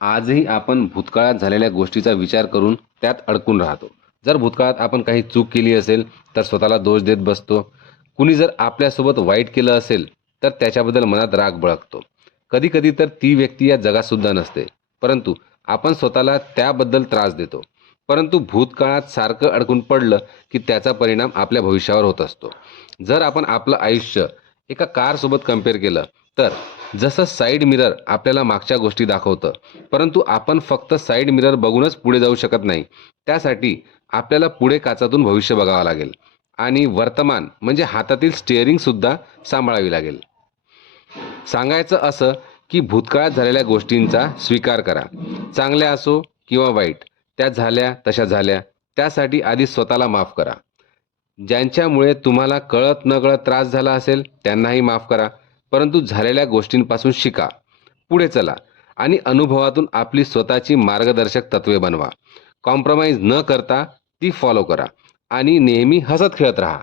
आजही आपण भूतकाळात झालेल्या गोष्टीचा विचार करून त्यात अडकून राहतो. जर भूतकाळात आपण काही चूक केली असेल तर स्वतःला दोष देत बसतो. कुणी जर आपल्यासोबत वाईट केलं असेल तर त्याच्याबद्दल मनात राग बळकतो कधीकधी तर ती व्यक्ती या जगातसुद्धा नसते. परंतु आपण स्वतःला त्याबद्दल त्रास देतो. परंतु भूतकाळात सारखं अडकून पडलं की त्याचा परिणाम आपल्या भविष्यावर होत असतो. जर आपण आपलं आयुष्य एका कारसोबत कंपेअर केलं तर जसं साईड मिरर आपल्याला मागच्या गोष्टी दाखवतं परंतु आपण फक्त साईड मिरर बघूनच पुढे जाऊ शकत नाही. त्यासाठी आपल्याला पुढे काचातून भविष्य बघावं लागेल आणि वर्तमान म्हणजे हातातील स्टिअरिंगसुद्धा सांभाळावी लागेल. सांगायचं असं की भूतकाळात झालेल्या गोष्टींचा स्वीकार करा. चांगल्या असो किंवा वाईट त्या झाल्या तशा झाल्या त्यासाठी आधी स्वतःला माफ करा. ज्यांच्यामुळे तुम्हाला कळत नकळत त्रास झाला असेल त्यांनाही माफ करा. परंतु झालेल्या गोष्टींपासून शिका. पुढे चला आणि अनुभवातून आपली स्वतःची मार्गदर्शक तत्वे बनवा. कॉम्प्रोमाइज न करता ती फॉलो करा आणि नेहमी हसत खेळत राहा.